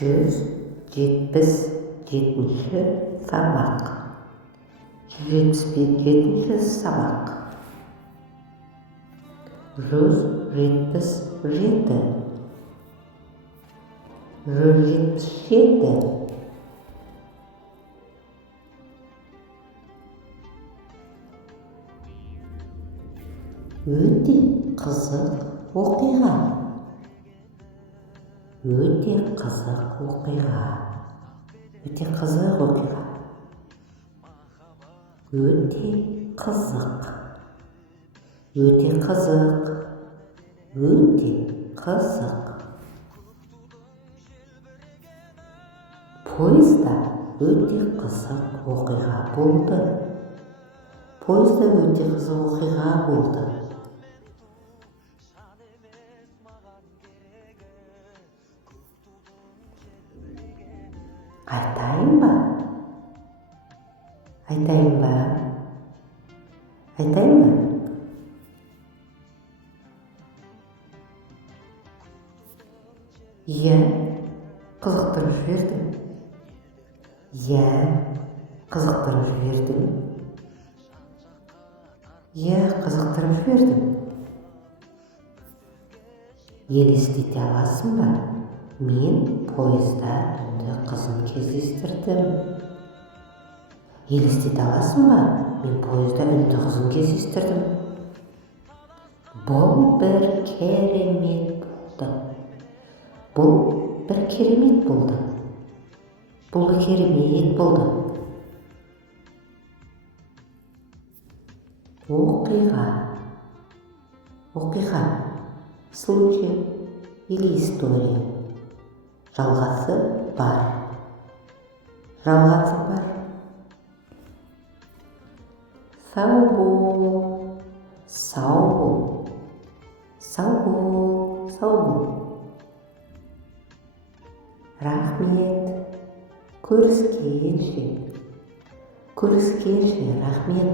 177-ші сабақ. 177-ші сабақ. 177. 177. Өте қызық оқиға. Өте қызық оқиға. Өте қызық оқиға. Өте қызық. Өте қызық. Өте қызық. Пойызда өте қызық оқиға болды. Пойызда өте қызық оқиға болды. Айтайын ба? Айтайын ба? Айтайын ба? Иә, қызықтырып жібердің. Иә, қызықтырып жібердің. Иә, қызықтырып жібердің. Елестете аласың ба? Мен пойызда түнде қызым кездестірдім. Елестете аласың ба? Мен пойызда үнді қызым кездестірдім. Бұл бір керемет болды. Бұл бір керемет болды. Бұл бір керемет болды. Оқиға. Оқиға. Случай или история. Жалғасы бар. Жалғасы бар. Сау бол. Сау бол. Сау бол. Сау бол. Рахмет. Көріскенше. Көріскенше. Рахмет.